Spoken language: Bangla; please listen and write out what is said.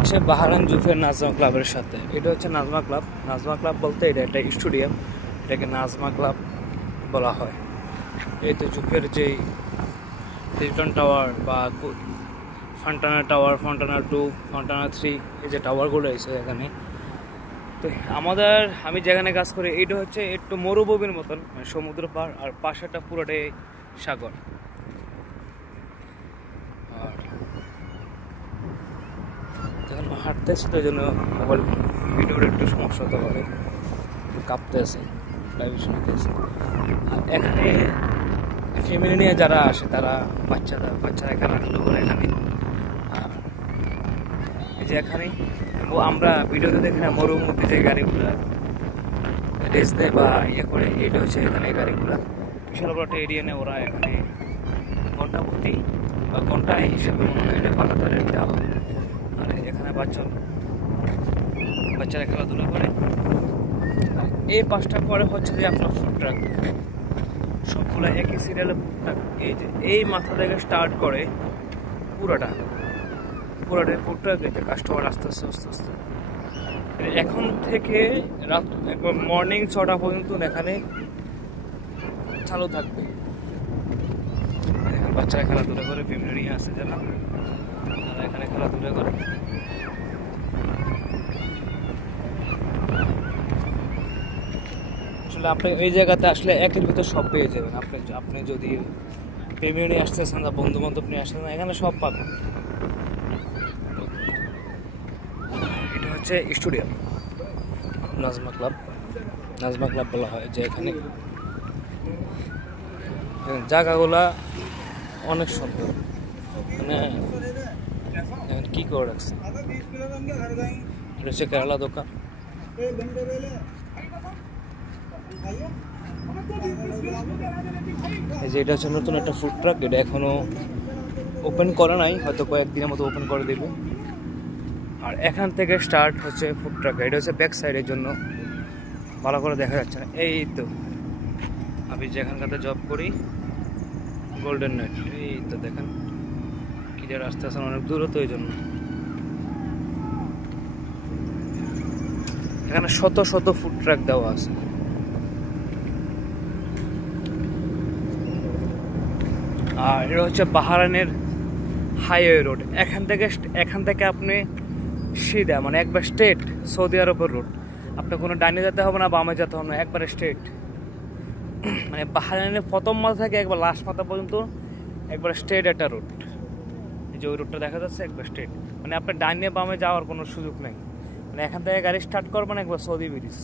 হচ্ছে বাহরাইন জুফের নাজমা ক্লাবের সাথে। এটা হচ্ছে নাজমা ক্লাব। নাজমা ক্লাব বলতে এটা একটা স্টেডিয়াম, এটাকে নাজমা ক্লাব বলা হয়। এই তো জুফের যেই হিলটন টাওয়ার বা ফন্টানা টাওয়ার, ফন্টানা 2, ফন্টানা 3, এই যে টাওয়ারগুলো আছে এখানে। তো আমি যেখানে কাজ করি এটা হচ্ছে একটু মরুভূমির মতন, মানে সমুদ্র পাড়, আর পাশেটা পুরোটাই সাগর। আর যখন হাঁটতেছি তো জন্য মোবাইল ভিডিওর একটু সমস্যা হতে পারে, কাঁপতে আছে, ভাইব্রেশন হতেছে। আর এখানে ফ্যামিলি নিয়ে যারা আসে তারা বাচ্চারা খেলাধুলো করে এখানে। আর এই যে এখানে আমরা ভিডিওতে দেখি না মরুভূমিতে যে গাড়িগুলো রেস দেয় বা ইয়ে করে, এটা হচ্ছে এখানে গাড়িগুলো বিশাল বড় একটা এরিয়া নেই। ওরা এখানে ঘন্টা প্রতি বা ঘন্টা হিসেবে মনে হয় এটা পাকা তারের দেওয়া হয়। আর এখানে বাচ্চারা খেলাধুলা করে। এই পাঁচটা পরে হচ্ছে যে আপনার ফুড ট্রাক, সবগুলো একই সিরিয়ালে ফুড ট্রাক। এই যে এই মাথা থেকে স্টার্ট করে পুরোটাই ফুড ট্রাক। এতে কাস্টমার আস্তে আস্তে এখন থেকে রাত একবার মর্নিং 6টা পর্যন্ত এখানে চালু থাকবে। বাচ্চারা খেলাধুলা করে, ফ্যামিলি নিয়ে আসে যারা, তারা এখানে খেলাধুলা করে। আসলে আপনি এই জায়গাতে আসলে একের ভিতর সব পেয়ে যাবেন। আপনি যদি ফ্যামিলি নিয়ে আসতেছেন না, বন্ধু বান্ধব নিয়ে আসতেছেন, এখানে সব পাবেন। এটা হচ্ছে স্টেডিয়াম, নাজমা ক্লাব বলা হয়। যে এখানে জায়গাগুলা অনেক সুন্দর, মানে কি করে রাখছে। এটা হচ্ছে কেরালা দোকান। এই যে এটা হচ্ছে নতুন একটা ফুড ট্রাক, এটা এখনো ওপেন করে নাই, হয়তো কয়েকদিনের মতো ওপেন করে দেবে। আর এখান থেকে স্টার্ট হচ্ছে ফুড ট্রাক। এটা হচ্ছে ব্যাক সাইডের জন্য ভালো করে দেখা যাচ্ছে না। এই তো আমি যেখানটাতে জব করি, গোল্ডেন নাইট, এই তো দেখেন ক্লিয়ার আসতে আসতে অনেক দূর হতো। এই জন্য এখানে শত শত ফুড ট্রাক দেওয়া আছে। আর এটা হচ্ছে বাহরাইনের হাইওয়ে রোড। এখান থেকে আপনি সিধা, মানে একবার স্ট্রেট সৌদি আরবের রোড। আপনি কোনো ডাইনে যেতে হবে না, বামে যেতে হবে না, একবারে স্ট্রেট। মানে বাহরাইনের প্রথম মাথা থেকে একবার লাস্ট মাথা পর্যন্ত একবার স্ট্রেট একটা রোড। এই যে ওই রোডটা দেখা যাচ্ছে একবার স্ট্রেট, মানে আপনার ডাইনে বামে যাওয়ার কোনো সুযোগ নেই। মানে এখান থেকে গাড়ি স্টার্ট করবেন একবার সৌদি ব্রিজ।